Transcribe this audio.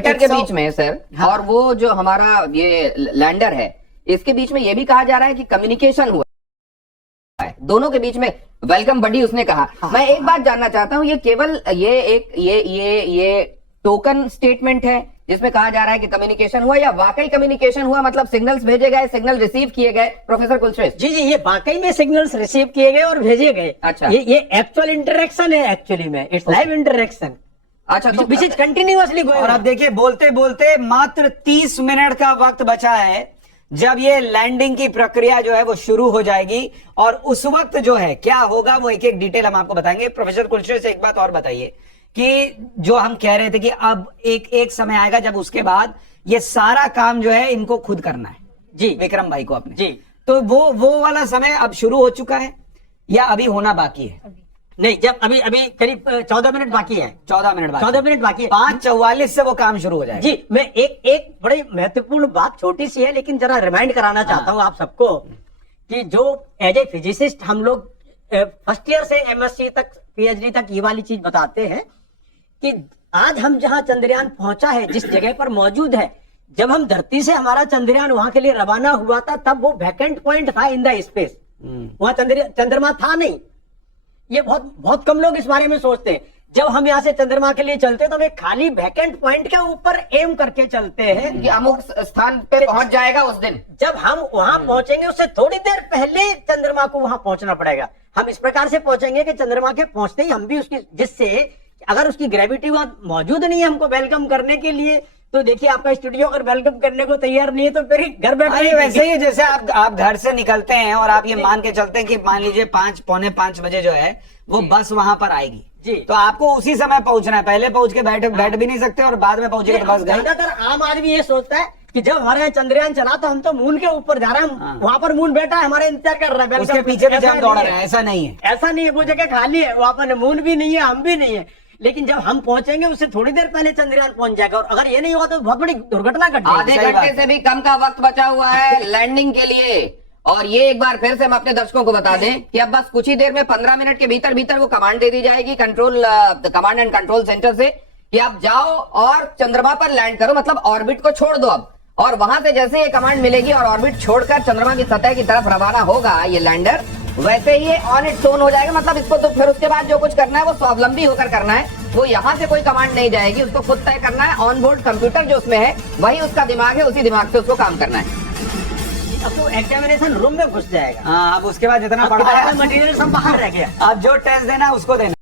के बीच में है सर। हाँ। और वो जो हमारा ये लैंडर है, इसके बीच में ये भी कहा जा रहा है कि कम्युनिकेशन हुआ है दोनों के बीच में। वेलकम बडी उसने कहा। हाँ, मैं एक बात जानना चाहता हूं, ये केवल ये टोकन स्टेटमेंट है जिसमें कहा जा रहा है कि कम्युनिकेशन हुआ, या वाकई कम्युनिकेशन हुआ, मतलब सिग्नल्स भेजे गए, सिग्नल रिसीव किए गए? प्रोफेसर कुलश्रेष्ठ जी, ये वाकई में सिग्नल्स रिसीव किए गए और भेजे गए। अच्छा, ये एक्चुअल इंटरेक्शन है, एक्चुअली में इट्स लाइव इंटरेक्शन। अच्छा, तो विच इज कंटिन्यूअसली गोइंग। और अब देखिए, बोलते बोलते मात्र 30 मिनट का वक्त बचा है जब ये लैंडिंग की प्रक्रिया जो है वो शुरू हो जाएगी, और उस वक्त जो है क्या होगा वो एक एक डिटेल हम आपको बताएंगे। प्रोफेसर कुलश्रेष्ठ से एक बात और बताइए कि जो हम कह रहे थे कि अब एक समय आएगा जब उसके बाद ये सारा काम जो है इनको खुद करना है जी, विक्रम भाई को अपने जी, तो वो वाला समय अब शुरू हो चुका है या अभी होना बाकी है? नहीं, जब अभी करीब 14 मिनट बाकी है। 14 मिनट बाकी, 14 मिनट बाकी है। 5:44 से वो काम शुरू हो जाएगा। जी, मैं एक बड़ी महत्वपूर्ण बात, छोटी सी है लेकिन जरा रिमाइंड कराना चाहता हूँ आप सबको कि जो एज ए फिजिसिस्ट हम लोग फर्स्ट ईयर से एमएससी तक, पीएचडी तक ये वाली चीज बताते हैं कि आज हम जहां चंद्रयान पहुंचा है, जिस जगह पर मौजूद है, जब हम धरती से हमारा चंद्रयान वहां के लिए रवाना हुआ था तब वो वैकेंट पॉइंट था इन द स्पेस। वहां चंद्रमा था नहीं। ये बहुत कम लोग इस बारे में सोचते हैं। जब हम यहाँ से चंद्रमा के लिए चलते हैं तो हम एक खाली वैकेंट पॉइंट के ऊपर एम करके चलते हैं कि अमुक स्थान पे पहुंच जाएगा उस दिन। जब हम वहां पहुंचेंगे उससे थोड़ी देर पहले चंद्रमा को वहां पहुंचना पड़ेगा। हम इस प्रकार से पहुंचेंगे कि चंद्रमा के पहुंचते ही हम भी उसकी, जिससे अगर उसकी ग्रेविटी वहां मौजूद नहीं है हमको वेलकम करने के लिए, तो देखिए आपका स्टूडियो अगर वेलकम करने को तैयार नहीं है तो फिर घर बैठे। वैसे ही जैसे आप घर से निकलते हैं और आप ये मान के चलते हैं कि मान लीजिए 5, पौने 5 बजे जो है वो बस वहां पर आएगी जी, तो आपको उसी समय पहुंचना है। पहले पहुंच के बैठ भी नहीं सकते और बाद में पहुंचेगा तो बस गई। ज्यादातर आम आदमी ये सोचता है कि जब हमारे यहाँ चंद्रयान चला तो हम तो मून के ऊपर जा रहे हैं, वहां पर मून बैठा है हमारा इंतजार कर रहा है, उसके पीछे हम दौड़ रहे हैं। ऐसा नहीं है, ऐसा नहीं है। वो जगह खाली है, वहां पर मून भी नहीं है, हम भी नहीं है। लेकिन जब हम पहुंचेंगे उससे थोड़ी देर पहले चंद्रयान पहुंच जाएगा, और अगर ये नहीं हुआ तो बहुत बड़ी दुर्घटना घट जाएगी। आधे घंटे से भी कम का वक्त बचा हुआ है लैंडिंग के लिए। और ये एक बार फिर से हम अपने दर्शकों को बता दें कि अब बस कुछ ही देर में 15 मिनट के भीतर वो कमांड दे दी जाएगी कमांड एंड कंट्रोल सेंटर से कि आप जाओ और चंद्रमा पर लैंड करो, मतलब ऑर्बिट को छोड़ दो अब। और वहां से जैसे ये कमांड मिलेगी और ऑर्बिट छोड़कर चंद्रमा की सतह की तरफ रवाना होगा ये लैंडर, वैसे ही ये ऑन इट्स ओन हो जाएगा। मतलब इसको तो फिर उसके बाद जो कुछ करना है वो स्वावलंबी होकर करना है। वो यहाँ से कोई कमांड नहीं जाएगी, उसको खुद तय करना है। ऑन बोर्ड कंप्यूटर जो उसमें है वही उसका दिमाग है, उसी दिमाग से उसको काम करना है। अब तो एग्जामिनेशन रूम में घुस जाएगा। हाँ, अब उसके बाद जितना पढ़ा है मटेरियल सब बाहर रह गया। अब जो टेस्ट देना है उसको देना।